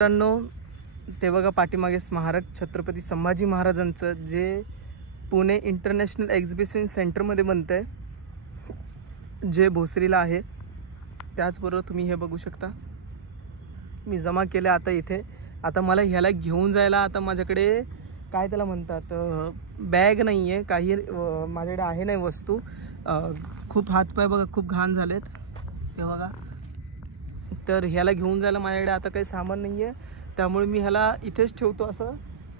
मित्रांनो, ते बघा पाठीमागे स्मारक छत्रपती संभाजी महाराजांचं जे पुणे इंटरनॅशनल एक्झिबिशन सेंटरमध्ये बनतं आहे, जे भोसरीला आहे. त्याचबरोबर तुम्ही हे बघू शकता, मी जमा केलं आता इथे. आता मला ह्याला घेऊन जायला आता माझ्याकडे काय त्याला म्हणतात, बॅग नाही आहे, काही माझ्याकडे आहे नाही वस्तू. खूप हातपाय बघा खूप घाण झालेत ते बघा. तर ह्याला घेऊन जायला माझ्याकडे आता काही सामान नाही आहे, त्यामुळे मी ह्याला इथेच ठेवतो असं.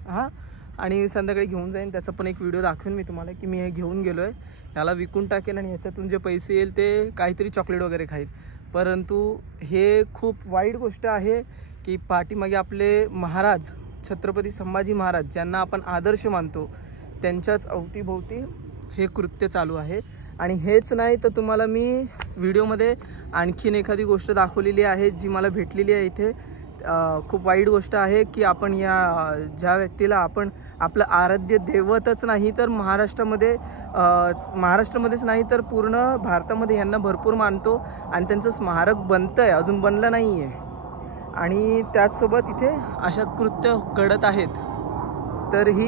हां, आणि संध्याकाळी घेऊन जाईन. त्याचा पण एक व्हिडिओ दाखवेन मी तुम्हाला की मी हे घेऊन गेलो आहे. ह्याला विकून टाकेन आणि ह्याच्यातून जे पैसे येईल ते काहीतरी चॉकलेट वगैरे खाईल. परंतु हे खूप वाईट गोष्ट आहे की पाठीमागे आपले महाराज छत्रपती संभाजी महाराज ज्यांना आपण आदर्श मानतो त्यांच्याच अवतीभोवती हे कृत्य चालू आहे. आणि हेच नाही तर तुम्हाला मी व्हिडिओमध्ये आणखीन एखादी गोष्ट दाखवलेली आहे जी मला भेटलेली आहे इथे. खूप वाईट गोष्ट आहे की आपण या ज्या व्यक्तीला आपण आपलं आराध्य दैवतच नाही तर महाराष्ट्रामध्येच नाही तर पूर्ण भारतामध्ये यांना भरपूर मानतो आणि त्यांचं स्मारक बनतं आहे, अजून बनलं नाही आहे. आणि त्याचसोबत इथे अशा कृत्य घडत आहेत. तर ही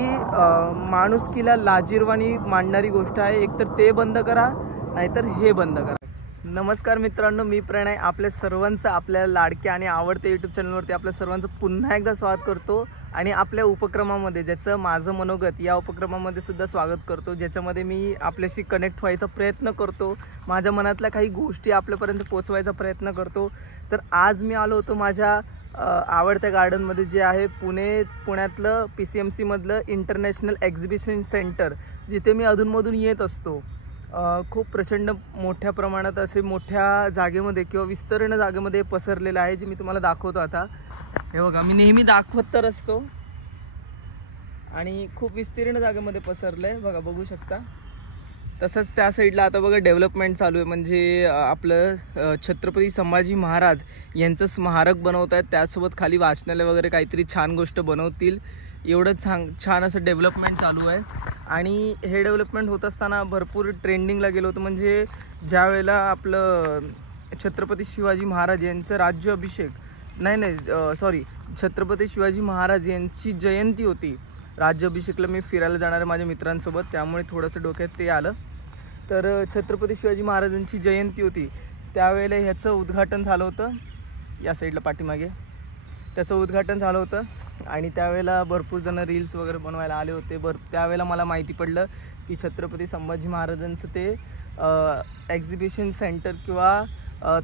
माणुसकीला लाजिरवाणी मांडणारी गोष्ट आहे. एकतर ते बंद करा नाहीतर हे बंद करा. नमस्कार मित्रांनो, मी प्रणय आपल्या सर्वांचं आपल्या लाडक्या आणि आवडत्या यूट्यूब चॅनलवरती आपल्या सर्वांचं पुन्हा एकदा स्वागत करतो. आणि आपल्या उपक्रमामध्ये ज्याचं माझं मनोगत या उपक्रमामध्ये सुद्धा स्वागत करतो, ज्याच्यामध्ये मी आपल्याशी कनेक्ट व्हायचा प्रयत्न करतो, माझ्या मनातल्या काही गोष्टी आपल्यापर्यंत पोचवायचा प्रयत्न करतो. तर आज मी आलो होतो माझ्या आवडत्या गार्डनमध्ये जे आहे पुण्यातलं PCMC मधलं इंटरनॅशनल एक्झिबिशन सेंटर, जिथे मी अधूनमधून येत असतो. खूप प्रचंड मोठ्या प्रमाणात असे मोठ्या जागेमध्ये किंवा विस्तीर्ण जागेमध्ये पसरलेलं आहे, जे मी तुम्हाला दाखवतो आता. हे बघा, मी नेहमी दाखवत तर असतो आणि खूप विस्तीर्ण जागेमध्ये पसरलं आहे बघा, बघू शकता. तसंच त्या साईडला आता बघा डेव्हलपमेंट चालू आहे, म्हणजे आपलं छत्रपती संभाजी महाराज यांचं स्मारक बनवत आहेत. त्यासोबत खाली वाचनालय वगैरे काहीतरी छान गोष्ट बनवतील, एवढं छान असं डेव्हलपमेंट चालू आहे. आणि हे डेव्हलपमेंट होत असताना भरपूर ट्रेंडिंगला गेलो होतं, म्हणजे ज्या वेळेला आपलं छत्रपती शिवाजी महाराज यांचं छत्रपती शिवाजी महाराज यांची जयंती होती. राज्याभिषेकला मी फिरायला जाणार माझ्या मित्रांसोबत, त्यामुळे थोडंसं डोक्यात ते आलं. तर छत्रपती शिवाजी महाराजांची जयंती होती, त्यावेळेला ह्याचं उद्घाटन झालं होतं. या साईडला पाठीमागे त्याचं उद्घाटन झालं होतं आणि त्यावेळेला भरपूर जण रील्स वगैरे बनवायला आले होते. त्यावेळेला मला माहिती पडलं की छत्रपती संभाजी महाराजांचं ते एक्झिबिशन सेंटर किंवा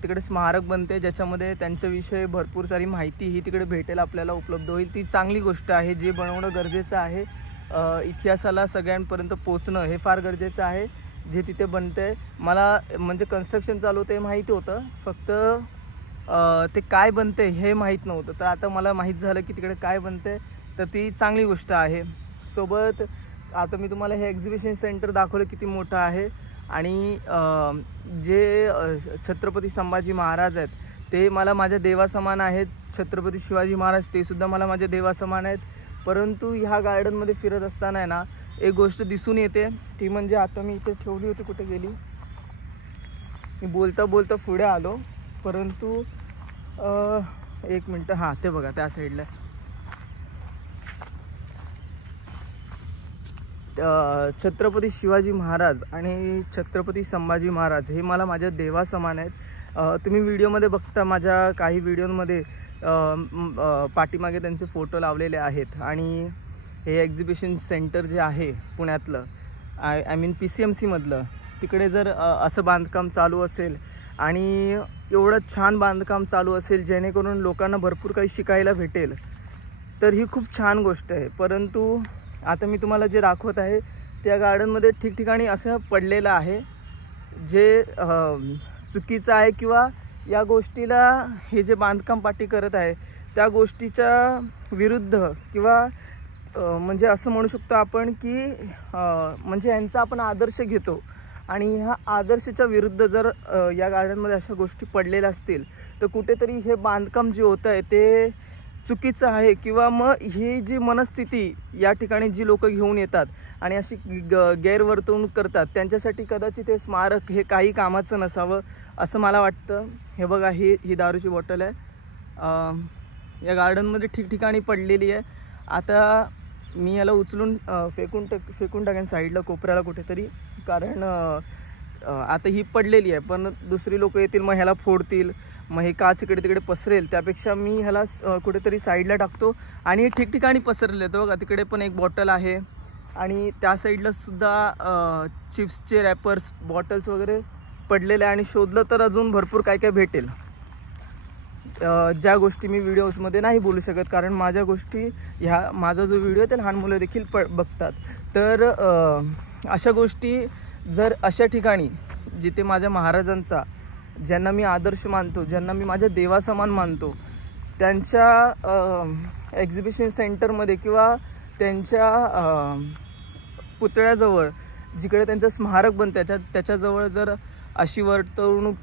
तिकडे स्मारक बनते, ज्याच्यामध्ये त्यांच्याविषयी भरपूर सारी माहिती ही तिकडे भेटेल, आपल्याला उपलब्ध होईल. ती चांगली गोष्ट आहे, जे बनवणं गरजेचं आहे. इतिहासाला सगळ्यांपर्यंत पोचणं हे फार गरजेचं आहे. जे तिथे बनते, मला म्हणजे कन्स्ट्रक्शन चालू होतं हे माहिती होतं, फक्त ते काय बनते हे माहीत नव्हतं. तर आता मला माहीत झालं की तिकडे काय बनते, तर ती चांगली गोष्ट आहे. सोबत आता मी तुम्हाला हे एक्झिबिशन सेंटर दाखवलं किती मोठं आहे. आणि जे छत्रपती संभाजी महाराज आहेत ते मला माझ्या देवासमान आहेत. छत्रपती शिवाजी महाराज ते सुद्धा मला माझ्या देवासमान आहेत. परंतु ह्या गार्डनमध्ये फिरत असताना आहे ना, एक गोष्ट दिसून येते, ती म्हणजे आता मी इथे ठेवली होती, कुठे गेली, मी बोलता बोलता पुढे आलो, परंतु एक मिनटं, हां ते बघा त्या साईडला छत्रपती शिवाजी महाराज आणि छत्रपती संभाजी महाराज हे मला माझ्या देवासमान आहेत. तुम्ही व्हिडिओमध्ये बघता, माझ्या काही व्हिडिओमध्ये पाठीमागे त्यांचे फोटो लावलेले आहेत. आणि हे एक्झिबिशन सेंटर जे आहे पुण्यातलं, आय मीन PCMC मधलं, तिकडे जर असं बांधकाम चालू असेल आणि एवढं छान बांधकाम चालू असेल जेणेकरून लोकांना भरपूर काही शिकायला भेटेल, तर ही खूप छान गोष्ट आहे. परंतु आता मी तुम्हाला जे दाखवत आहे त्या गार्डनमध्ये ठिकठिकाणी असं पडलेलं आहे, जे चुकीचं आहे. किंवा या गोष्टीला हे जे बांधकाम पाठी करत आहे त्या गोष्टीच्या विरुद्ध, किंवा म्हणजे असं म्हणू शकतो आपण की म्हणजे यांचा आपण आदर्श घेतो आणि ह्या आदर्शाच्या विरुद्ध जर या गार्डनमध्ये अशा गोष्टी पडलेल्या असतील, तर कुठेतरी हे बांधकाम जे होतं आहे ते चुकीचं आहे. किंवा मग ही जी मनस्थिती या ठिकाणी जी लोक घेऊन येतात आणि अशी गैरवर्तणूक करतात, त्यांच्यासाठी कदाचित हे स्मारक हे काही कामाचं नसावं असं मला वाटतं. हे बघा, ही दारूची बॉटल आहे. या गार्डनमध्ये ठिकठिकाणी पडलेली आहे. आता मी याला उचलून फेकून टाकेन साईडला कोपऱ्याला कुठेतरी, कारण आता ही पडलेली आहे, पण दुसरी लोक येतील मग ह्याला फोडतील, मग हे काच इकडे तिकडे पसरेल. त्यापेक्षा मी ह्याला कुठेतरी साईडला टाकतो. आणि ठिकठिकाणी पसरले आहेत बघा. तिकडे पण एक बॉटल आहे आणि त्या साईडला सुद्धा चिप्सचे रॅपर्स, बॉटल्स वगैरे पडलेले आहे. आणि शोधलं तर अजून भरपूर काय काय भेटेल, ज्या गोष्टी मी व्हिडिओजमध्ये नाही बोलू शकत, कारण माझ्या गोष्टी माझा जो व्हिडिओ आहे ते लहान मुलं देखील बघतात. तर अशा गोष्टी जर अशा ठिकाणी जिथे माझ्या महाराजांचा, ज्यांना मी आदर्श मानतो, ज्यांना मी माझ्या देवासमान मानतो, त्यांच्या एक्झिबिशन सेंटरमध्ये किंवा त्यांच्या पुतळ्याजवळ जिकडे त्यांचं स्मारक बनतं त्याच्याजवळ जर अशी वर्तवणूक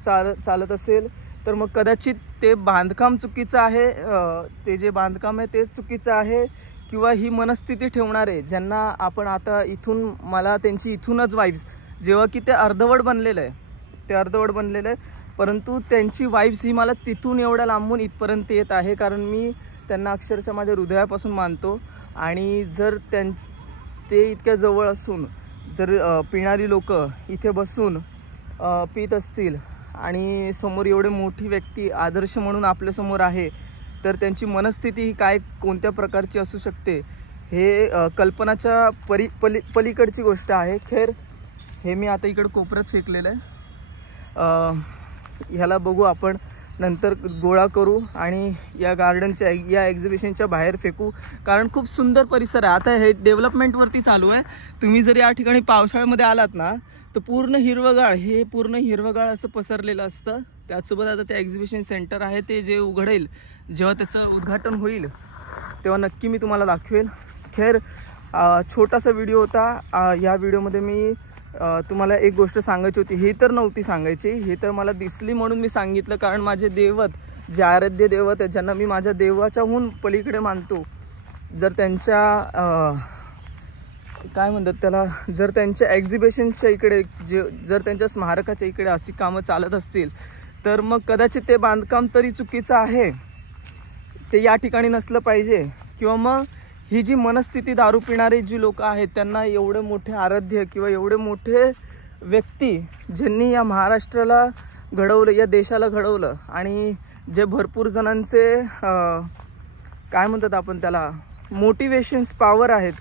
चालत असेल तर मग कदाचित ते बांधकाम चुकीचं आहे, ते जे बांधकाम आहे ते चुकीचं आहे, किंवा ही मनस्थिती ठेवणारे ज्यांना आपण आता इथून, मला त्यांची इथूनच वाईब्स, जेव्हा की ते अर्धवट बनलेलं आहे, परंतु त्यांची वाईब्स ही मला तिथून एवढ्या लांबून इथपर्यंत येत आहे, कारण मी त्यांना अक्षरशः माझ्या हृदयापासून मानतो. आणि जर ते इतक्या जवळ असून जर पिणारी लोक इथे बसून पित असतील आणि समोर एवढे मोठी व्यक्ती आदर्श म्हणून आपल्यासमोर आहे, तर त्यांची मनस्थिती ही कोणत्या प्रकारची असू शकते हे कल्पनाच्या पलीकडची गोष्ट आहे. खैर, हे मी आता इकडं कोपऱ्यात फेकलेलं आहे. ह्याला बघू आपण नंतर गोळा करू आणि या गार्डनच्या, या एक्झिबिशनच्या बाहेर फेकू, कारण खूप सुंदर परिसर आहे. आता हे डेव्हलपमेंटवरती चालू आहे. तुम्ही जर या ठिकाणी पावसाळ्यामध्ये आलात ना तर पूर्ण हिरवगाळ असं पसरलेलं असतं. त्याचसोबत आता ते एक्झिबिशन सेंटर आहे, ते जे उघडेल, जेव्हा त्याचं उद्घाटन होईल तेव्हा नक्की मी तुम्हाला दाखवेल. खैर, छोटासा व्हिडिओ होता. या व्हिडिओमध्ये मी तुम्हाला एक गोष्ट सांगायची होती, ही तर नव्हती सांगायची, ही तर मला दिसली म्हणून मी सांगितलं, कारण माझे दैवत, जे आराध्य दैवत आहे, ज्यांना मी माझ्या देवाच्याहून पलीकडे मानतो, जर त्यांच्या काय म्हणतात त्याला, जर त्यांच्या एक्झिबिशनच्या इकडे, जर त्यांच्या स्मारकाच्या इकडे अशी कामं चालत असतील तर मग कदाचित ते बांधकाम तरी चुकीचं आहे, ते या ठिकाणी नसलं पाहिजे. किंवा मग ही जी मनस्थिती, दारू पिणारे जी लोक आहेत, त्यांना एवढे मोठे आराध्य किंवा एवढे मोठे व्यक्ती ज्यांनी या महाराष्ट्राला घडवलं, या देशाला घडवलं, आणि जे भरपूर जणांचे काय म्हणतात आपण त्याला, मोटिवेशन्स पॉवर आहेत,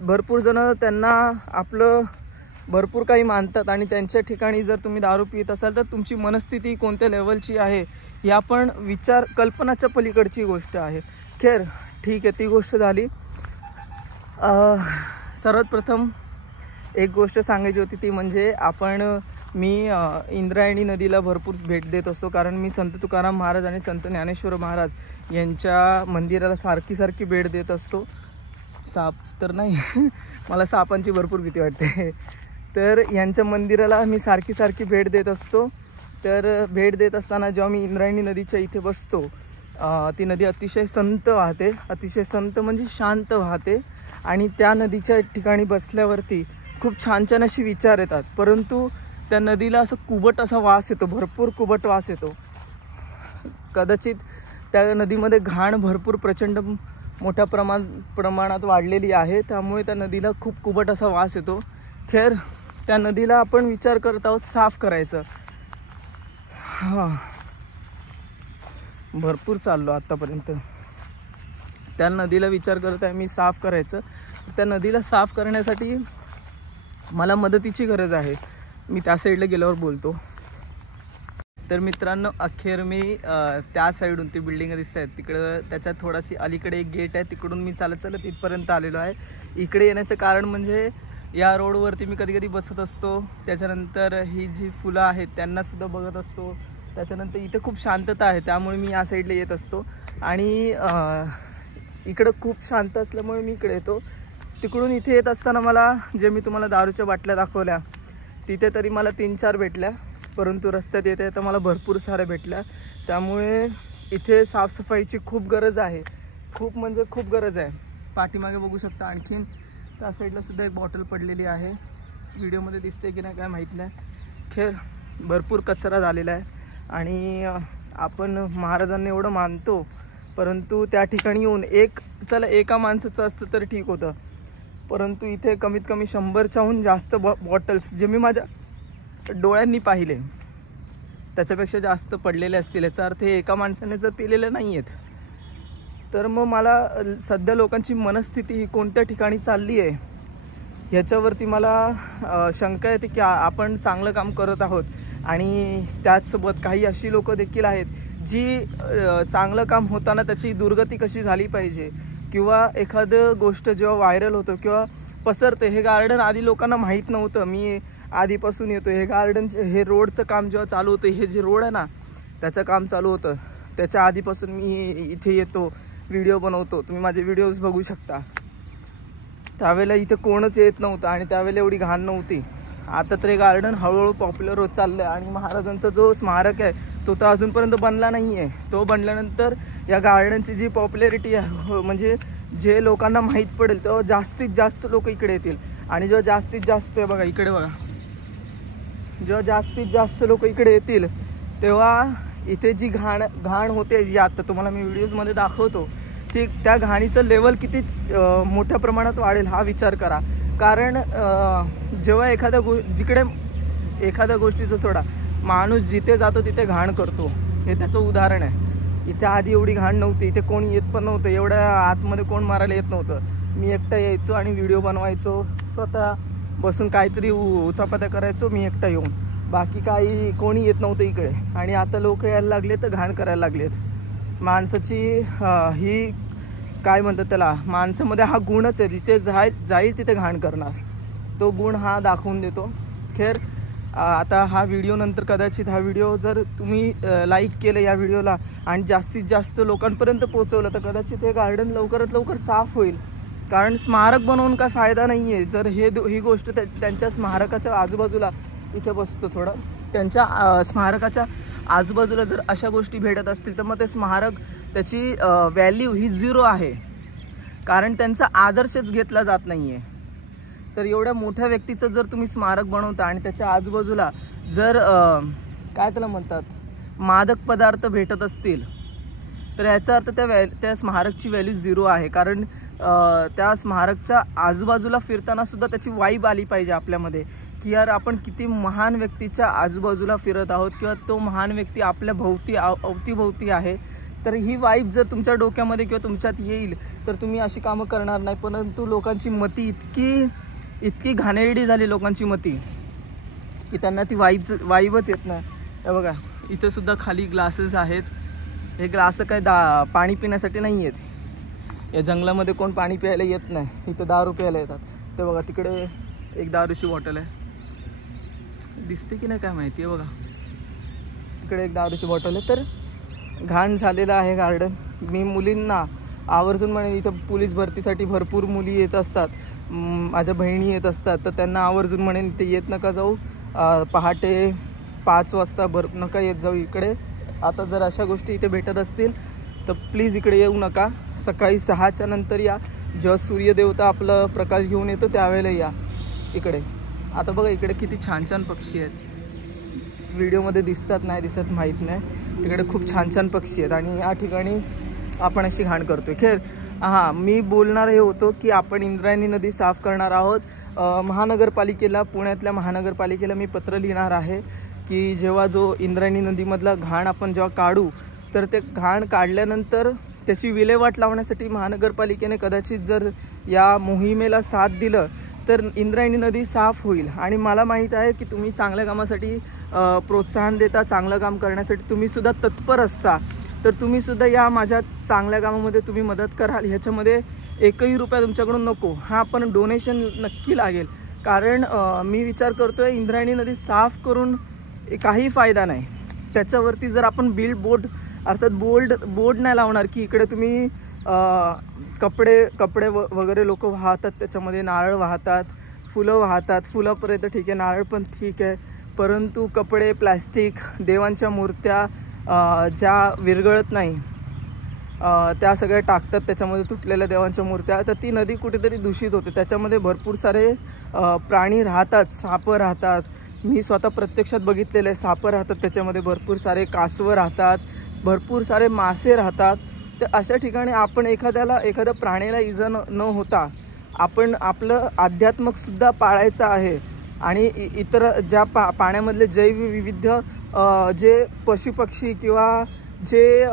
भरपूर जण त्यांना आपलं भरपूर काही मानतात, आणि त्यांच्या ठिकाणी जर तुम्ही दारू पित असाल तर तुमची मनस्थिती कोणत्या लेवलची आहे ही आपण कल्पनाच्या पलीकडची गोष्ट आहे. खैर, ठीक आहे, ती गोष्ट झाली. सर्वात प्रथम एक गोष्ट सांगायची होती, ती म्हणजे मी इंद्रायणी नदीला भरपूर भेट देत असतो, कारण मी संत तुकाराम महाराज आणि संत ज्ञानेश्वर महाराज यांच्या मंदिराला सारखी भेट देत असतो. साप तर नाही, मला सापांची भरपूर भीती वाटते. तर यांच्या मंदिराला मी सारखी भेट देत असतो. तर भेट देत असताना जेव्हा मी इंद्रायणी नदीच्या इथे बसतो, ती नदी अतिशय संत वाहते, अतिशय संत म्हणजे शांत वाहते, आणि त्या नदीच्या ठिकाणी बसल्यावरती खूप छान अशी विचार येतात. परंतु त्या नदीला असं कुबट असा वास येतो, भरपूर कुबट वास येतो. कदाचित त्या नदीमध्ये घाण भरपूर प्रचंड मोठ्या प्रमाणात वाढलेली आहे, त्यामुळे त्या नदीला खूप कुबट असा वास येतो. खैर, त्या नदीला आपण विचार करत आहोत साफ करायचं. भरपूर चाललो आत्तापर्यंत. त्या नदीला विचार करत आहे मी साफ करायचं. त्या नदीला साफ करण्यासाठी मला मदतीची गरज आहे. मी त्या साईडला गेल्यावर बोलतो. तर मित्रांनो, अखेर मी त्या साईडून, ती बिल्डिंग दिसत आहेत तिकडं, त्याच्यात थोडाशी अलीकडे एक गेट आहे, तिकडून मी चालत इथपर्यंत आलेलो आहे. इकडे येण्याचं कारण म्हणजे या रोडवरती मी कधी बसत असतो. त्याच्यानंतर ही जी फुलं आहेत त्यांनासुद्धा बघत असतो. त्याच्यानंतर इथे खूप शांतता आहे, त्यामुळे मी या साईडला येत असतो. आणि इकडं खूप शांत असल्यामुळे मी इकडे येतो. तिकडून इथे येत असताना मला, जे मी तुम्हाला दारूच्या बाटल्या दाखवल्या, तिथे तरी मला 3-4 भेटल्या, परंतु रस्त्यात येता येता मला भरपूर साऱ्या भेटल्या. त्यामुळे इथे साफसफाईची खूप गरज आहे, खूप म्हणजे खूप गरज आहे. पाठीमागे बघू शकता, आणखीन त्या साईडला सुद्धा एक बॉटल पडलेली आहे. व्हिडिओमध्ये दिसते की नाही काय माहीत नाही. खैर, भरपूर कचरा झालेला आहे. आणि आपण महाराजांना एवढं मानतो, परंतु त्या ठिकाणी येऊन एका माणसाचं असतं तर ठीक होतं, परंतु इथे कमीत कमी 100च्याहून जास्त बॉटल्स जे मी माझ्या डोळ्यांनी पाहिले त्याच्यापेक्षा जास्त पडलेले असतील. याचा अर्थ हे एका माणसाने जर पिलेले नाही आहेत. तर मग मला सध्या लोकांची मनस्थिती ही कोणत्या ठिकाणी चालली आहे ह्याच्यावरती मला शंका येते की आपण चांगलं काम करत आहोत आणि त्याचसोबत काही अशी लोकं देखील आहेत जी चांगलं काम होताना त्याची दुर्गती कशी झाली पाहिजे, किंवा एखादं गोष्ट जेव्हा व्हायरल होतं किंवा पसरते. हे गार्डन आधी लोकांना माहीत नव्हतं. मी आधीपासून येतो. हे गार्डन, हे रोडचं काम जेव्हा चालू होतं, हे जे रोड आहे ना त्याचं काम चालू होतं, त्याच्या आधीपासून मी इथे येतो, व्हिडिओ बनवतो. तुम्ही माझे व्हिडिओज बघू शकता. त्यावेळेला इथे कोणच येत नव्हतं आणि त्यावेळेला एवढी घाण नव्हती. आता तर हे गार्डन हळूहळू पॉप्युलर होत चाललं आहे आणि महाराजांचा जो स्मारक आहे तो तर अजूनपर्यंत बनला नाही आहे. तो बनल्यानंतर या गार्डनची जी पॉप्युलॅरिटी आहे, म्हणजे जे लोकांना माहीत पडेल तेव्हा जास्तीत जास्त लोक इकडे येतील. आणि जेव्हा जास्तीत जास्त बघा इकडे बघा, जेव्हा जास्तीत जास्त लोक इकडे येतील तेव्हा इथे जी घाण होते, जी आता तुम्हाला मी व्हिडिओजमध्ये दाखवतो, ती त्या घाणीचं लेवल किती मोठ्या प्रमाणात वाढेल हा विचार करा. कारण जेव्हा जिकडे एखाद्या गोष्टीचं सोडा, माणूस जिथे जातो तिथे घाण करतो. हे त्याचं उदाहरण आहे. इथे आधी एवढी घाण नव्हती, इथे कोणी येत पण नव्हतं, एवढ्या आतमध्ये कोण मारायला येत नव्हतं. मी एकटा यायचो आणि व्हिडिओ बनवायचो, स्वतः बसून काहीतरी उचापत्या करायचो मी एकटा येऊन, बाकी काही कोणी येत नव्हतं इकडे. आणि आता लोक यायला लागले तर घाण करायला लागलेत. माणसाची ही काय म्हणतात त्याला, माणसामध्ये हा गुणच आहे, जिथे जाईल तिथे घाण करणार. तो गुण हा दाखवून देतो. खैर, आता हा व्हिडिओ नंतर कदाचित हा व्हिडिओ जर तुम्ही लाईक केलं या व्हिडिओला आणि जास्तीत जास्त लोकांपर्यंत पोहोचवलं तर कदाचित हे गार्डन लवकरात लवकर साफ होईल. कारण स्मारक बनवून काय फायदा नाही आहे जर ही गोष्ट त्यांच्या स्मारकाच्या आजूबाजूला, इथे बसतो थोडं, त्यांच्या स्मारकाच्या आजूबाजूला जर अशा गोष्टी भेटत असतील तर मग ते स्मारक, त्याची व्हॅल्यू ही 0 आहे. कारण त्यांचा आदर्शच घेतला जात नाही आहे. तर एवढ्या मोठ्या व्यक्तीचं जर तुम्ही स्मारक बनवता आणि त्याच्या आजूबाजूला जर काय त्याला म्हणतात मादक पदार्थ भेटत असतील तर याचा अर्थ त्या स्मारकची व्हॅल्यू 0 आहे. कारण त्या स्मारकच्या आजूबाजूला फिरताना सुद्धा त्याची वाईब आली पाहिजे आपल्यामध्ये की यार आपण किती महान व्यक्तीच्या आजूबाजूला फिरत आहोत किंवा तो महान व्यक्ती आपल्या अवतीभोवती आहे. तर ही वाईब जर तुमच्या डोक्यामध्ये किंवा तुमच्यात येईल तर तुम्ही अशी कामं करणार नाही. परंतु लोकांची मती इतकी घाणेरडी झाली, लोकांची मती, की त्यांना ती वाईबच येत नाही. हे बघा इथं सुद्धा खाली ग्लासेस आहेत. हे ग्लास काय पाणी पिण्यासाठी नाही आहेत. या जंगलामध्ये कोण पाणी प्यायला येत नाही, इथं दारू प्यायला येतात. तर बघा तिकडे एक दारूची बॉटल आहे, दिसते की नाही काय माहिती आहे. बघा तिकडे एक दारूची बॉटल आहे. तर घाण झालेलं आहे गार्डन. मी मुलींना आवर्जून म्हणेन, इथं पोलीस भरतीसाठी भरपूर मुली येत असतात, माझ्या बहिणी येत असतात, तर त्यांना आवर्जून म्हणेन ते येत नका जाऊ. पहाटे 5 वाजता नका येत जाऊ इकडे. आता जर अशा गोष्टी इथे भेटत असतील तर प्लीज इकडे येऊ नका. सकाळी 6च्या नंतर या, जेव्हा सूर्यदेवता आपलं प्रकाश घेऊन येतो त्यावेळेला या इकडे. आता बघा इकडे किती छान छान पक्षी आहेत. व्हिडिओमध्ये दिसतात नाही दिसत माहीत नाही. तिकडे खूप छान छान पक्षी आहेत आणि या ठिकाणी आपण अशी घाण करतोय. खैर, हां, मी बोलणार हे होतो की आपण इंद्रायणी नदी साफ करणार आहोत. महानगरपालिकेला, पुण्यातल्या महानगरपालिकेला मी पत्र लिहिणार आहे की जेव्हा जो इंद्रायणी नदीमधला घाण आपण जेव्हा काढू तर ते घाण काढल्यानंतर त्याची विल्हेवाट लावण्यासाठी महानगरपालिकेने कदाचित जर या मोहिमेला साथ दिलं तर इंद्रायणी नदी साफ होईल. आणि मला माहीत आहे की तुम्ही चांगल्या कामासाठी प्रोत्साहन देता, चांगलं काम करण्यासाठी तुम्ही सुद्धा तत्पर असता. तर तुम्ही सुद्धा या माझ्या चांगल्या कामामध्ये तुम्ही मदत कराल. ह्याच्यामध्ये एकही रुपया तुमच्याकडून नको. हा पण डोनेशन नक्की लागेल. कारण मी विचार करतोय इंद्रायणी नदी साफ करून काही फायदा नाही. त्याच्यावरती जर आपण बोर्ड अर्थात बोर्ड नाही लावणार की इकडे तुम्ही कपडे वगैरे लोक वाहतात, त्याच्यामध्ये नारळ वाहतात, फुलं वाहतात. फुलापर्यंत ठीक आहे, नारळ पण ठीक आहे, परंतु कपडे, प्लॅस्टिक, देवांच्या मूर्त्या ज्या विरघळत नाही त्या सगळ्या टाकतात त्याच्यामध्ये, तुटलेल्या देवांच्या मूर्त्या. तर ती नदी कुठेतरी दूषित होते. त्याच्यामध्ये भरपूर सारे प्राणी राहतात, सापं राहतात. मी स्वतः प्रत्यक्षात बघितलेले सापं राहतात त्याच्यामध्ये, भरपूर सारे कासवं राहतात, भरपूर सारे मासे राहतात. तर अशा ठिकाणी आपण एखाद्या प्राण्याला इजा न होता आपण आपलं अध्यात्मकसुद्धा पाळायचं आहे. आणि इतर ज्या पाण्यामधले जैवविविध जे पशुपक्षी किंवा जे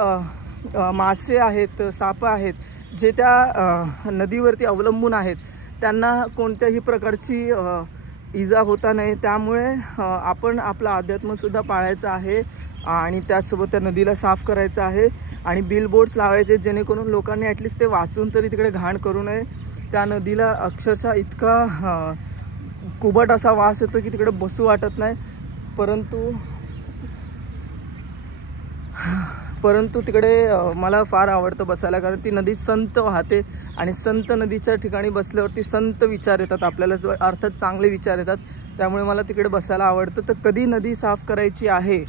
मासे आहेत, साप आहेत, जे त्या नदीवरती अवलंबून आहेत, त्यांना कोणत्याही प्रकारची इजा होता नाही. त्यामुळे आपण आपलं अध्यात्मसुद्धा पाळायचं आहे आणि त्याचसोबत त्या नदीला साफ करायचं आहे. आणि बिलबोर्ड्स लावायचे जेणेकरून लोकांनी ॲटलिस्ट ते वाचून तरी तिकडे घाण करू नये. त्या नदीला अक्षरशः इतका कुबट असा वास येतो की तिकडे बसू वाटत नाही. परंतु तिकडे मला फार आवडतं बसायला, कारण ती नदी संत वाहते आणि संत नदीच्या ठिकाणी बसल्यावरती संत विचार येतात आपल्याला, अर्थात चांगले विचार येतात. त्यामुळे मला तिकडे बसायला आवडतं. तर कधी नदी साफ करायची आहे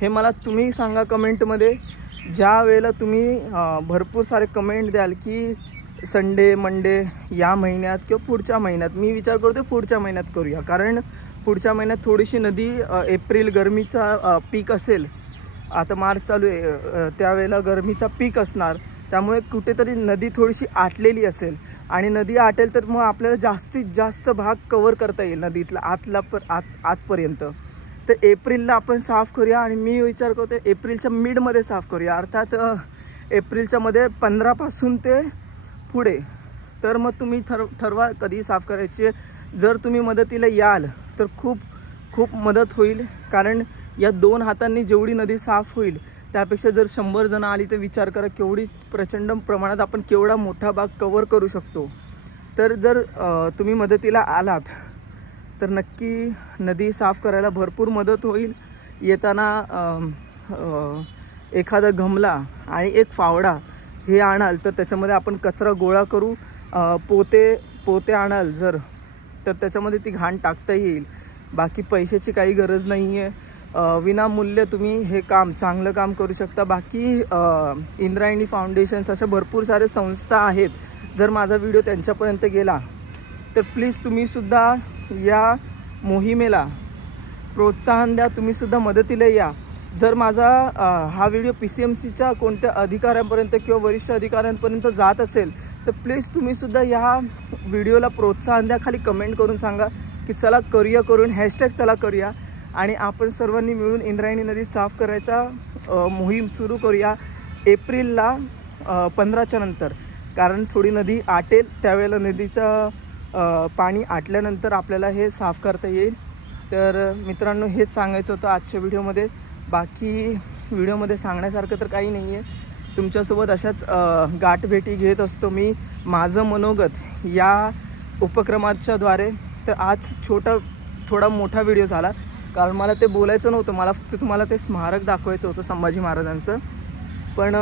हे मला तुम्ही सांगा कमेंटमध्ये. ज्या वेळेला तुम्ही भरपूर सारे कमेंट द्याल की संडे मंडे या महिन्यात किंवा पुढच्या महिन्यात, मी विचार करतो पुढच्या महिन्यात करूया, कारण पुढच्या महिन्यात थोडीशी नदी एप्रिल गरमीचा पीक असेल. आता मार्च चालू आहे, त्यावेळेला गरमीचा पीक असणार. त्यामुळे कुठेतरी नदी थोडीशी आटलेली असेल आणि नदी आटेल तर मग आपल्याला जास्तीत जास्त भाग कव्हर करता येईल नदीतला आतपर्यंत. तर एप्रिलला आपण साफ करूया आणि मी विचार करतो एप्रिलच्या मिडमध्ये साफ करूया, अर्थात एप्रिलच्या मध्ये 15 पासून ते पुढे. तर मग तुम्ही ठरवा कधी साफ करायची. जर तुम्ही मदतीला याल तर खूप खूप मदत होईल, कारण या 2 हातांनी जेवढी नदी साफ होईल त्यापेक्षा जर 100 जण आली तर विचार करा केवढी प्रचंड प्रमाणात आपण केवढा मोठा भाग कव्हर करू शकतो. तर जर तुम्ही मदतीला आलात तर नक्की नदी साफ करायला भरपूर मदत होईल. येताना एखादा गमला आणि एक फावडा हे आणाल तर त्याच्यामध्ये आपण कचरा गोळा करू. पोते आणाल जर तर त्याच्यामध्ये ती घाण टाकता येईल. बाकी पैशाची काही गरज नाही आहे. विनामूल्य तुम्ही हे काम चांगलं काम करू शकता. बाकी इंद्रायणी फाउंडेशन्स अशा भरपूर सारे संस्था आहेत. जर माझा व्हिडिओ त्यांच्यापर्यंत गेला तर प्लीज तुम्हीसुद्धा या मोहिमेला प्रोत्साहन द्या, तुम्हीसुद्धा मदतीला या. जर माझा हा व्हिडिओ PCMCच्या कोणत्या अधिकाऱ्यांपर्यंत किंवा वरिष्ठ अधिकाऱ्यांपर्यंत जात असेल तर प्लीज तुम्हीसुद्धा या व्हिडिओला प्रोत्साहन द्या. खाली कमेंट करून सांगा की चला करूया, करून हॅशटॅग चला करूया आणि आपण सर्वांनी मिळून इंद्रायणी नदी साफ करायचा मोहीम सुरू करूया एप्रिलला 15च्या नंतर. कारण थोडी नदी आटेल त्यावेळेला नदीचं पाणी आटल्यानंतर आपल्याला हे साफ करता येईल. तर मित्रांनो हेच सांगायचं होतं आजच्या व्हिडिओमध्ये. बाकी व्हिडिओमध्ये सांगण्यासारखं तर काही नाही आहे. तुमच्यासोबत अशाच गाठभेटी घेत असतो मी माझं मनोगत या उपक्रमाच्या द्वारे. तर आज थोडा मोठा व्हिडिओ झाला, कारण मला ते बोलायचं नव्हतं, मला फक्त तुम्हाला ते स्मारक दाखवायचं होतं संभाजी महाराजांचं. पण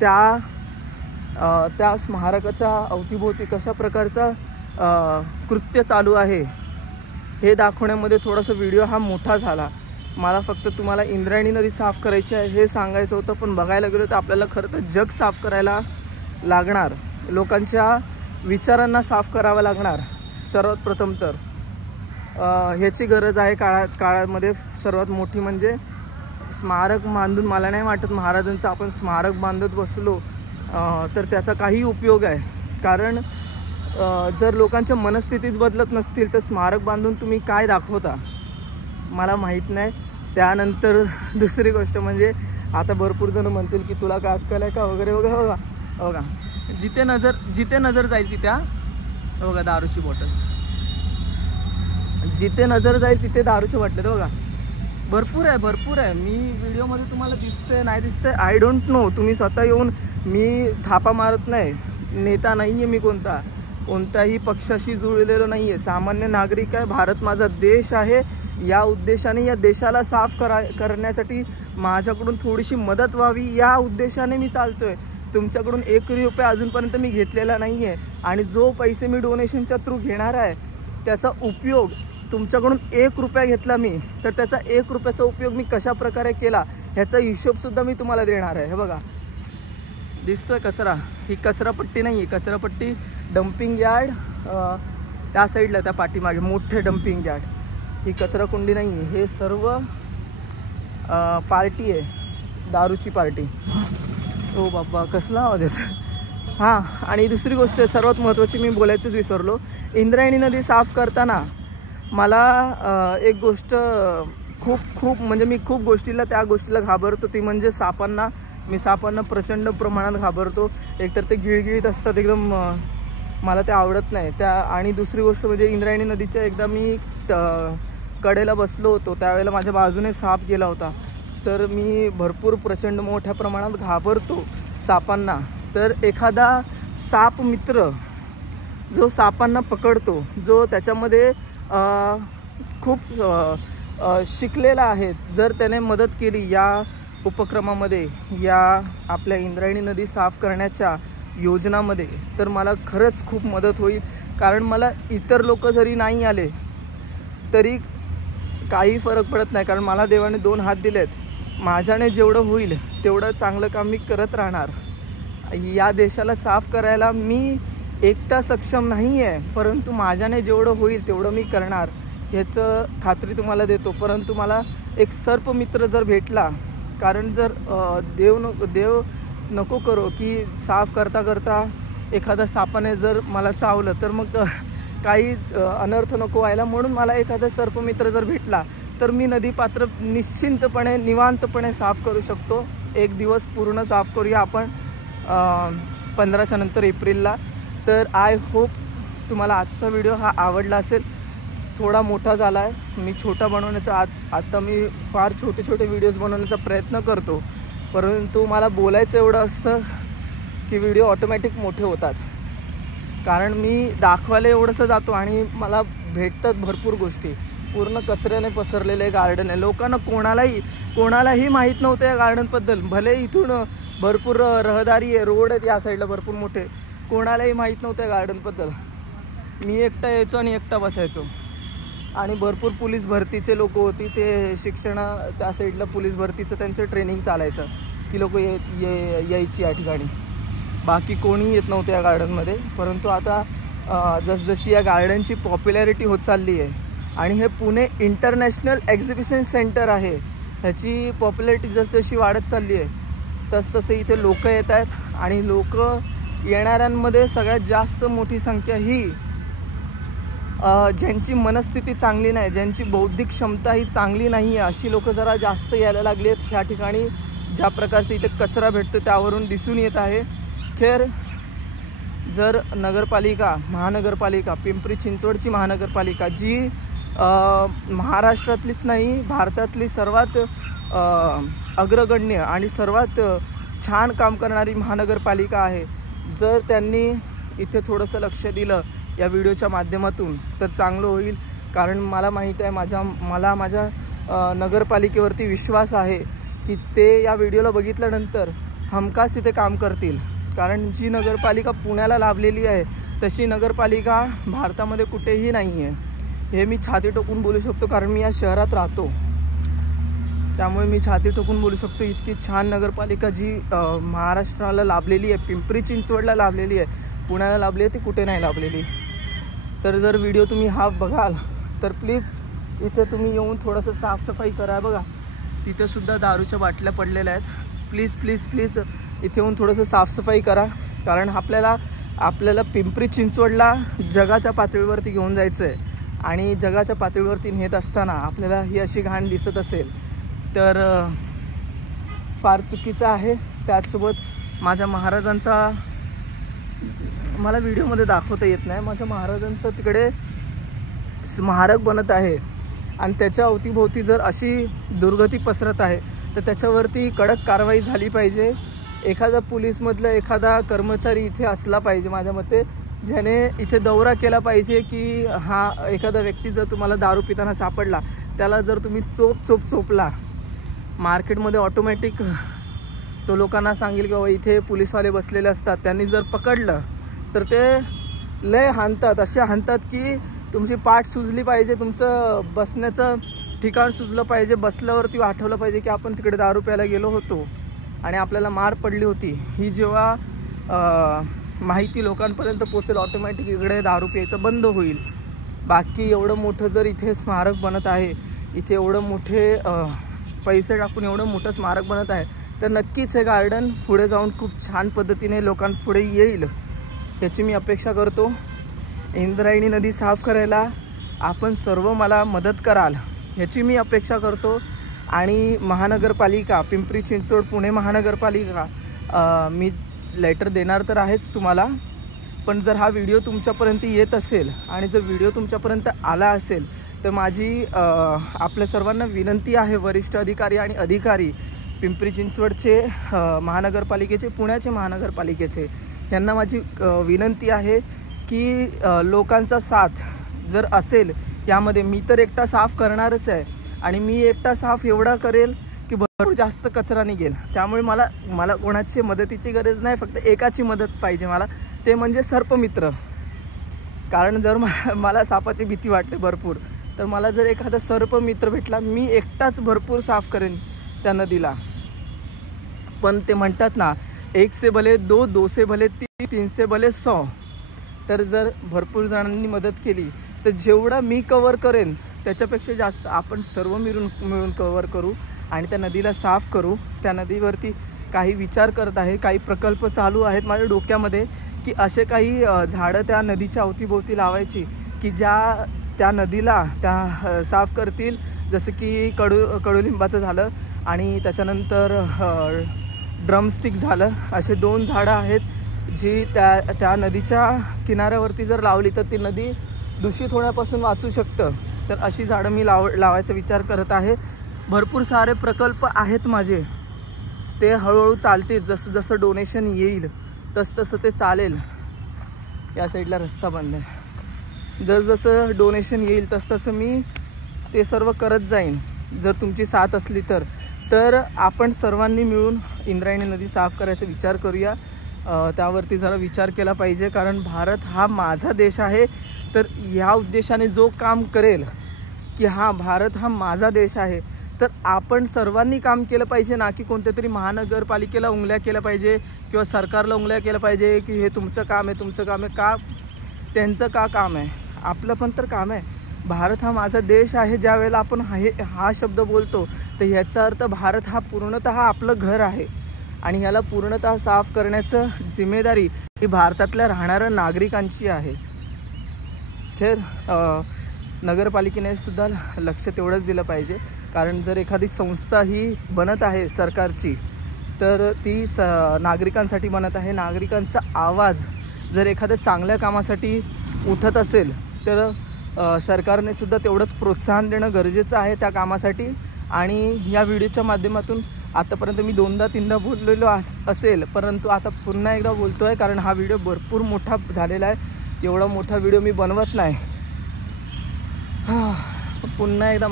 त्या स्मारकाच्या अवतीभोवती कशा प्रकारचा कृत्य चालू आहे हे दाखवण्यामध्ये थोडासा व्हिडिओ हा मोठा झाला. मला फक्त तुम्हाला इंद्रायणी नदी साफ करायची आहे हे सांगायचं होतं. पण बघायला गेलो तर आपल्याला खरं तर जग साफ करायला लागणार, लोकांच्या विचारांना साफ करावं लागणार सर्वात प्रथम. तर ह्याची गरज आहे काळामध्ये. सर्वात मोठी म्हणजे स्मारक बांधून, मला नाही वाटत महाराजांचं आपण स्मारक बांधत बसलो तर त्याचा काही उपयोग आहे. कारण जर लोकांच्या मनस्थितीच बदलत नसतील तर स्मारक बांधून तुम्ही काय दाखवता मला माहीत नाही. त्यानंतर दुसरी गोष्ट म्हणजे आता भरपूर जण म्हणतील की तुला काय अक्कल आहे का वगैरे वगैरे. बघा जिथे नजर जाईल तिथे बघा दारूची बॉटल, जिथे नजर जाईल तिथे दारूचे वाटले. बघा भरपूर आहे. मी व्हिडिओमध्ये तुम्हाला दिसतंय नाही दिसतंय आय डोंट नो. तुम्ही स्वतः येऊन, मी थापा मारत नाही, नेता नाही आहे मी, कोणत्याही पक्षाशी जुळलेलो नाही आहे, सामान्य नागरिक आहे. भारत माझा देश आहे. या उद्देशाने या देशाला साफ करण्यासाठी माझ्याकडून थोडीशी मदत व्हावी या उद्देशाने मी चालतोय. तुमच्याकडून 1 रुपया अजूनपर्यंत मी घेतलेला नाही आहे. आणि जो पैसे मी डोनेशनच्या थ्रू घेणार आहे त्याचा उपयोग, तुमच्याकडून 1 रुपया घेतला मी तर त्याचा 1 रुपयाचा उपयोग मी कशा प्रकारे केला ह्याचा हिशोबसुद्धा मी तुम्हाला देणार आहे. हे बघा दिसतोय कचरा, ही कचरापट्टी नाही आहे. कचरापट्टी डम्पिंग यार्ड त्या साईडला, त्या पाठीमागे मोठे डम्पिंग यार्ड. ही कचराकुंडी नाही आहे. हे सर्व पार्टी आहे, दारूची पार्टी. ओ बाबा कसला आवाज येतो. हां, आणि दुसरी गोष्ट सर्वात महत्त्वाची मी बोलायचंच विसरलो. इंद्रायणी नदी साफ करताना मला एक गोष्ट खूप म्हणजे मी खूप गोष्टीला त्या गोष्टीला घाबरतो, ती म्हणजे सापांना. मी सापांना प्रचंड प्रमाणात घाबरतो. एकतर ते गिळगिळीत असतात एकदम, मला ते आवडत नाही त्या. आणि दुसरी गोष्ट म्हणजे इंद्रायणी नदीच्या एकदा मी कडेला बसलो होतो, त्यावेळेला माझ्या बाजूने साप गेला होता. तर मी भरपूर प्रचंड मोठ्या प्रमाणात घाबरतो सापांना. तर एखादा साप मित्र जो सापांना पकडतो, जो त्याच्यामध्ये खूप शिकलेला आहे, जर त्याने मदत केली या उपक्रमामध्ये, या आपल्या इंद्रायणी नदी साफ करण्याच्या योजनामध्ये, तर मला खरंच खूप मदत होईल. कारण मला इतर लोक जरी नाही आले तरी काही फरक पडत नाही, कारण मला देवाने 2 हात दिलेत. माझ्याने जेवढं होईल तेवढं चांगलं काम मी करत राहणार. या देशाला साफ करायला मी एकटा सक्षम नाही आहे, परंतु माझ्याने जेवढं होईल तेवढं मी करणार, ह्याचं खात्री तुम्हाला देतो. परंतु मला एक सर्पमित्र जर भेटला, कारण जर देव नको करो की साफ करता करता एखादा सापाने जर मला चावलं, तर मग काही अनर्थ नको व्हायला. म्हणून मला एखादा सर्पमित्र जर भेटला तर मी नदीपात्र निश्चिंतपणे निवांतपणे साफ करू शकतो. एक दिवस पूर्ण साफ करूया आपण 15च्या नंतर एप्रिलला. तर आय होप तुम्हाला आजचा व्हिडिओ हा आवडला असेल. थोडा मोठा झाला आहे, मी छोटा बनवण्याचा आता मी फार छोटे छोटे व्हिडिओज बनवण्याचा प्रयत्न करतो, परंतु मला बोलायचं एवढं असतं की व्हिडिओ ऑटोमॅटिक मोठे होतात. कारण मी दाखवायला एवढंसं जातो आणि मला भेटतात भरपूर गोष्टी. पूर्ण कचऱ्याने पसरलेले गार्डन आहे. लोकांना कोणालाही माहीत नव्हतं या गार्डनबद्दल. भले इथून भरपूर रहदारी आहे, रोड आहेत या साईडला भरपूर मोठे, कोणालाही माहीत नव्हतं या गार्डनबद्दल. मी एकटा यायचो आणि एकटा बसायचो. आणि भरपूर पोलीस भरतीचे लोक होती, ते शिक्षण त्या साईडला पोलीस भरतीचं त्यांचं ट्रेनिंग चालायचं, ती लोक यायची या ठिकाणी. बाकी कोणी येत नव्हतं या गार्डनमध्ये. परंतु आता जसजशी या गार्डनची पॉप्युलॅरिटी होत चालली आहे आणि हे पुणे इंटरनॅशनल एक्झिबिशन सेंटर आहे, ह्याची पॉप्युलॅरिटी जसजशी वाढत चालली आहे तसतसे इथे लोक येत आहेत. आणि लोक येणाऱ्यांमध्ये सगळ्यात जास्त मोठी संख्या ही ज्यांची मनस्थिती चांगली नाही, ज्यांची बौद्धिक क्षमता ही चांगली नाही आहे, अशी लोक जरा जास्त यायला लागली आहेत. ह्या ठिकाणी ज्या प्रकारचे इथे कचरा भेटतो त्यावरून दिसून येत आहे. खेर जर महानगरपालिका पिंपरी चिंचवडची महानगरपालिका, जी महाराष्ट्रातलीच नाही भारतातली सर्वात अग्रगण्य आणि सर्वात छान काम करणारी महानगरपालिका आहे, जर त्यांनी इथे थोडंसं लक्ष दिलं या व्हिडिओच्या माध्यमातून तर चांगलं होईल. कारण मला माहीत आहे, मला माझ्या नगरपालिकेवरती विश्वास आहे की ते या व्हिडिओला बघितल्यानंतर हमखास इथे काम करतील. कारण जी नगरपालिका पुण्याला लाभलेली आहे तशी नगरपालिका भारतामध्ये कुठेही नाही आहे, हे मी छाती ठोकून बोलू शकतो. कारण मी या शहरात राहतो, त्यामुळे मी छाती ठोकून बोलू शकतो. इतकी छान नगरपालिका जी महाराष्ट्राला लाभलेली आहे, पिंपरी चिंचवडला लाभलेली आहे, पुण्याला लाभली आहे, ती कुठे नाही लाभलेली. तर जर व्हिडिओ तुम्ही हा बघाल तर प्लीज इथे तुम्ही येऊन थोडंसं साफसफाई करा. बघा तिथेसुद्धा दारूच्या बाटल्या पडलेल्या आहेत. प्लीज प्लीज प्लीज इथे येऊन थोडंसं साफसफाई करा. कारण आपल्याला पिंपरी चिंचवडला जगाच्या पातळीवरती घेऊन जायचं आहे. आणि जगाच्या पातळीवरती नेत असताना आपल्याला ही अशी घाण दिसत असेल तर फार चुकीचं आहे. त्याचसोबत माझ्या महाराजांचा मला व्हिडिओमध्ये दाखवता येत नाही, माझ्या महाराजांचं तिकडे स्मारक बनत आहे आणि त्याच्या अवतीभोवती जर अशी दुर्गती पसरत आहे तर त्याच्यावरती कडक कारवाई झाली पाहिजे. एखादा पोलीसमधला एखादा कर्मचारी इथे असला पाहिजे माझ्या मते, ज्याने इथे दौरा केला पाहिजे की हा एखादा व्यक्ती जर तुम्हाला दारू पिताना सापडला, त्याला जर तुम्ही चोपला मार्केटमध्ये, ऑटोमॅटिक तो लोकांना सांगेल की बाबा इथे पोलीसवाले बसलेले असतात. त्यांनी जर पकडलं तर ते लय हाणतात, असे हाणतात की तुमची पाठ सुजली पाहिजे, तुमचं बसण्याचं ठिकाण सुजलं पाहिजे, बसल्यावरती आठवलं पाहिजे की आपण तिकडे दारू प्यायला गेलो होतो आणि आपल्याला मार पडली होती. ही जेव्हा माहिती लोकांपर्यंत पोचेल, ऑटोमॅटिक इकडे दारू प्यायचं बंद होईल. बाकी एवढं मोठं जर इथे स्मारक बनत आहे, इथे एवढं मोठे पैसे टाकून एवढं मोठं स्मारक बनत आहे, तर नक्कीच हे गार्डन पुढे जाऊन खूप छान पद्धतीने लोकांपुढे येईल याची मी अपेक्षा करतो. इंद्रायणी नदी साफ करायला आपण सर्व मला मदत कराल ह्याची मी अपेक्षा करतो. आणि महानगरपालिका, पिंपरी चिंचवड पुणे महानगरपालिका, मी लेटर देणार तर आहेच तुम्हाला, पण जर हा व्हिडिओ तुमच्यापर्यंत येत असेल आणि जर व्हिडिओ तुमच्यापर्यंत आला असेल तर माझी आपल्या सर्वांना विनंती आहे, वरिष्ठ अधिकारी आणि अधिकारी पिंपरी चिंचवडचे, महानगरपालिकेचे, पुण्याचे महानगरपालिकेचे, यांना माझी विनंती आहे की लोकांचा साथ जर असेल यामध्ये, मी तर एकटा साफ करणारच आहे आणि मी एकटा साफ एवढा करेल की भरपूर जास्त कचरा निघेल. त्यामुळे मला कोणाची मदतीची गरज नाही, फक्त एकाची मदत पाहिजे मला, ते म्हणजे सर्पमित्र. कारण जर मला सापाची भीती वाटते भरपूर, तर मला जर एखादा सर्पमित्र भेटला, मी एकटाच भरपूर साफ करेन त्या नदीला. पण ते म्हणतात ना, 1 से भले 2, 2 से भले 3, 3 से भले 100. तर जर भरपूर जणांनी मदत केली तर जेवढा मी कव्हर करेन त्याच्यापेक्षा जास्त आपण सर्व मिळून कव्हर करू आणि त्या नदीला साफ करू. त्या नदीवरती काही विचार करत आहे, काही प्रकल्प चालू आहेत माझ्या डोक्यामध्ये की असे काही झाडं त्या नदीच्या अवतीभोवती लावायची की ज्या त्या नदीला त्या साफ करतील. जसं की कडुलिंबाचं झालं आणि त्याच्यानंतर ड्रमस्टिक झालं. असे 2 झाडं आहेत जी त्या नदीच्या किनाऱ्यावरती जर लावली तर ती नदी दूषित होण्यापासून वाचू शकतं. तर अशी झाडं मी लावायचा विचार करत आहे. भरपूर सारे प्रकल्प आहेत माझे, ते हळूहळू चालतील. जसं जसं डोनेशन येईल तसं ते चालेल. या साईडला रस्ता बंद आहे. जसं डोनेशन येईल तसं मी ते सर्व करत जाईन. जर तुमची साथ असली तर आपण सर्वांनी मिळून इंद्रायणी नदी साफ करायचा विचार करूया. त्यावरती जरा विचार केला पाहिजे, कारण भारत हा माझा देश आहे. तर ह्या उद्देशाने जो काम करेल की हां भारत हा माझा देश आहे, तर आपण सर्वांनी काम केलं पाहिजे ना, की कोणत्या तरी महानगरपालिकेला उंगल्या केल्या पाहिजे किंवा सरकारला उंगल्या केल्या पाहिजे की हे तुमचं काम आहे, तुमचं काम आहे. का त्यांचं का काम आहे? आपलं पण तर काम आहे. भारत हा माझा देश आहे. ज्या वेळेला आपण हा शब्द बोलतो तर ह्याचा अर्थ भारत हा पूर्णतः आपलं घर आहे आणि ह्याला पूर्णतः साफ करण्याचं जिम्मेदारी ही भारतातल्या राहणाऱ्या नागरिकांची आहे. तर नगरपालिकेने सुद्धा लक्ष तेवढंच दिलं पाहिजे, कारण जर एखादी संस्था ही बनत आहे सरकारची तर ती नागरिकांसाठी बनत आहे. नागरिकांचा आवाज जर एखाद्या चांगल्या कामासाठी उठत असेल तर सरकारने सुद्धा तेवढंच प्रोत्साहन देणं गरजेचं आहे त्या कामासाठी. आणि या व्हिडिओच्या माध्यमातून आतापर्यंत मी 2दा-3दा बोललेलो असेल, परंतु आता पुन्हा एकदा बोलतो आहे, कारण हा व्हिडिओ भरपूर मोठा झालेला आहे. एवढा मोठा व्हिडिओ मी बनवत नाही. पुन्हा एकदा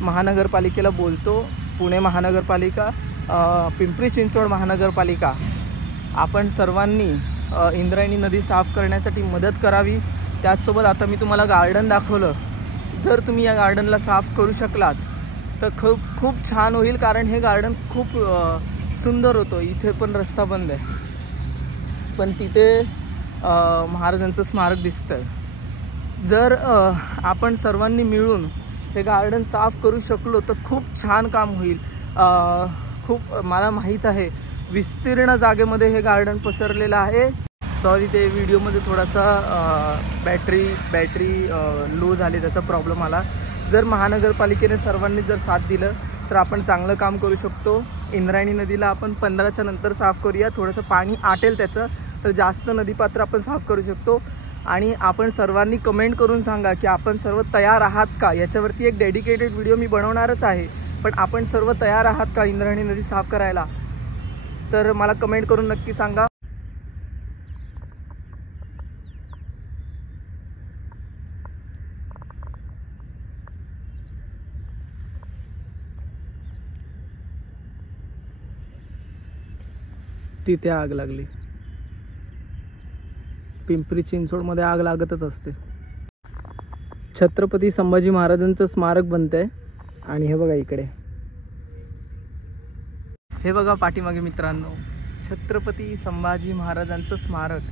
महानगरपालिकेला बोलतो, पुणे महानगरपालिका, पिंपरी चिंचवड महानगरपालिका, आपण सर्वांनी इंद्रायणी नदी साफ करण्यासाठी मदत करावी. त्याचसोबत आता मी तुम्हाला गार्डन दाखवलं, जर तुम्ही या गार्डनला साफ करू शकलात तर खूप छान होईल, कारण हे गार्डन खूप सुंदर होतं. इथे पण रस्ता बंद आहे, पण तिथे महाराजांचं स्मारक दिसतंय. जर आपण सर्वांनी मिळून हे गार्डन साफ करू शकलो तर खूप छान काम होईल. खूप मला माहीत आहे विस्तीर्ण जागेमध्ये हे गार्डन पसरलेलं आहे. सॉरी, ते व्हिडिओमध्ये थोडासा बॅटरी लो झाली, त्याचा प्रॉब्लेम आला. जर महानगरपालिकेने सर्वांनी जर साथ दिलं तर आपण चांगलं काम करू शकतो. इंद्रायणी नदीला आपण 15च्या नंतर साफ करूया. थोडंसं पाणी आटेल त्याचं, तर जास्त नदीपात्र आपण साफ करू शकतो. आणि आपण सर्वांनी कमेंट करून सांगा की आपण सर्व तयार आहात का. याच्यावरती एक डेडिकेटेड व्हिडिओ मी बनवणारच आहे, पण आपण सर्व तयार आहात का इंद्रायणी नदी साफ करायला, तर मला कमेंट करून नक्की सांगा. तिथे आग लागली. पिंपरी चिंचवडमध्ये आग लागतच असते. छत्रपती संभाजी महाराजांचं स्मारक बनतंय आणि हे बघा इकडे, हे बघा पाठीमागे मित्रांनो, छत्रपती संभाजी महाराजांचं स्मारक.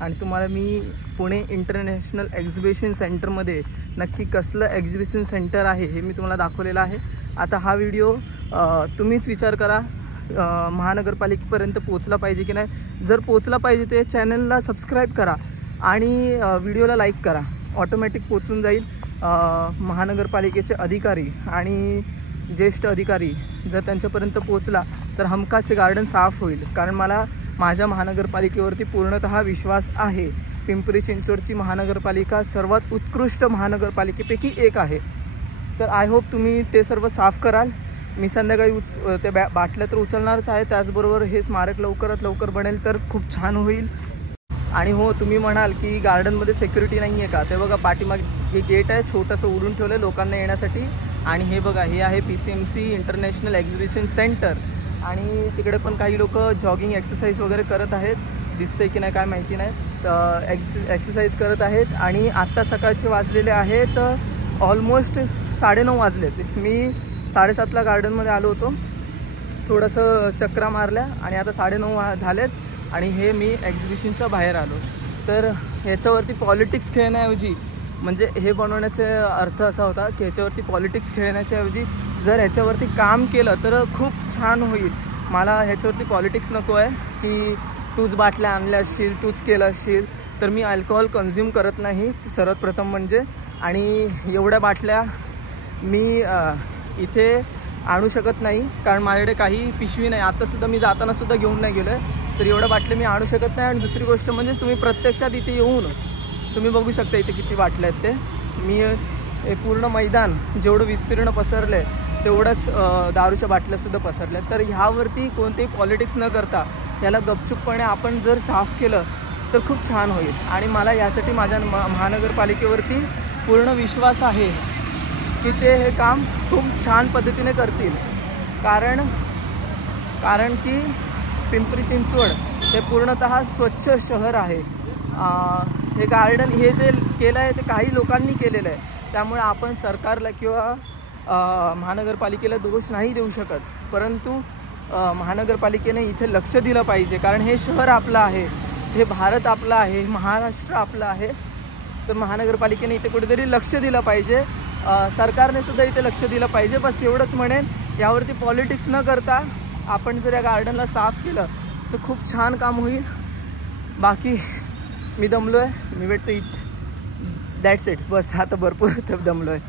आणि तुम्हाला मी पुणे इंटरनॅशनल एक्झिबिशन सेंटरमध्ये नक्की कसलं एक्झिबिशन सेंटर आहे हे मी तुम्हाला दाखवलेलं आहे. आता हा व्हिडिओ तुम्हीच विचार करा महानगरपालिकेपर्यंत पोचला पाहिजे की नाही. जर पोचला पाहिजे ते चॅनलला सबस्क्राईब करा आणि व्हिडिओला लाईक करा. ऑटोमॅटिक पोचून जाईल. महानगरपालिकेचे अधिकारी आणि ज्येष्ठ अधिकारी जर त्यांच्यापर्यंत पोचला तर हमखास हे गार्डन साफ होईल. कारण मला माझ्या महानगरपालिकेवरती पूर्णतः विश्वास आहे. पिंपरी चिंचवडची महानगरपालिका सर्वात उत्कृष्ट महानगरपालिकेपैकी एक आहे. तर आय होप तुम्ही ते सर्व साफ कराल. मी संध्याकाळी ते बाटल्या तर उचलणारच आहे. त्याचबरोबर हे स्मारक लवकरात लवकर बनेल तर खूप छान होईल. आणि हो, तुम्ही म्हणाल की गार्डनमध्ये सिक्युरिटी नाही आहे का? ते बघा पाठीमागे गेट आहे, छोटंसं उडून ठेवलं आहे लोकांना येण्यासाठी. आणि हे बघा, हे आहे PCMC इंटरनॅशनल एक्झिबिशन सेंटर. आणि तिकडे पण काही लोक जॉगिंग एक्सरसाइज वगैरे करत आहेत. दिसतंय की नाही काय माहिती नाही. एक्सरसाइज करत आहेत. आणि आत्ता सकाळचे वाजलेले आहेत ऑलमोस्ट 9:30 वाजलेत. मी 7:30ला गार्डनमध्ये आलो होतो, थोडंसं चक्रा मारल्या आणि आता 9:30 झालेत. आणि हे मी एक्झिबिशनच्या बाहेर आलो. तर ह्याच्यावरती पॉलिटिक्स खेळण्याऐवजी, म्हणजे हे बनवण्याचा अर्थ असा होता की ह्याच्यावरती पॉलिटिक्स खेळण्याच्याऐवजी जर ह्याच्यावरती काम केलं तर खूप छान होईल. मला ह्याच्यावरती पॉलिटिक्स नको आहे की तूच बाटल्या आणल्या असशील, तूच केलं असशील. तर मी अल्कोहोल कन्झ्युम करत नाही सर्वात प्रथम म्हणजे. आणि एवढ्या बाटल्या मी इथे आणू शकत नाही कारण माझ्याकडे काही पिशवी नाही. आत्तासुद्धा मी जातानासुद्धा घेऊन नाही गेलो आहे. तर एवढ्या बाटल्या मी आणू शकत नाही. आणि दुसरी गोष्ट म्हणजे तुम्ही प्रत्यक्षात इथे येऊन तुम्ही बघू शकता इथे किती बाटल्या आहेत ते. मी हे पूर्ण मैदान जेवढं विस्तीर्ण पसरलं आहे तेवढंच दारूच्या बाटल्यासुद्धा पसरल्या. तर ह्यावरती कोणतेही पॉलिटिक्स न करता याला गपचूपपणे आपण जर साफ केलं तर खूप छान होईल. आणि मला यासाठी माझ्या महानगरपालिकेवरती पूर्ण विश्वास आहे की ते हे काम खूप छान पद्धतीने करतील. कारण की पिंपरी चिंचवड हे पूर्णतः स्वच्छ शहर आहे. हे गार्डन हे जे केलं आहे ते काही लोकांनी केलेलं आहे. त्यामुळे आपण सरकारला किंवा महानगरपालिकेला दोष नाही देऊ शकत. परंतु महानगरपालिकेने इथे लक्ष दिलं पाहिजे. कारण हे शहर आपलं आहे, हे भारत आपला आहे, महाराष्ट्र आपलं आहे. तर महानगरपालिकेने इथे कुठेतरी लक्ष दिलं पाहिजे. सरकारने सुद्धा इथे लक्ष दिलं पाहिजे. बस एवढंच म्हणेन. यावरती पॉलिटिक्स न करता आपण जर या गार्डनला साफ केलं तर खूप छान काम होईल. बाकी मी दमलो आहे, मी भेटतो इथे. That's it. बस आता भरपूर दमलो आहे.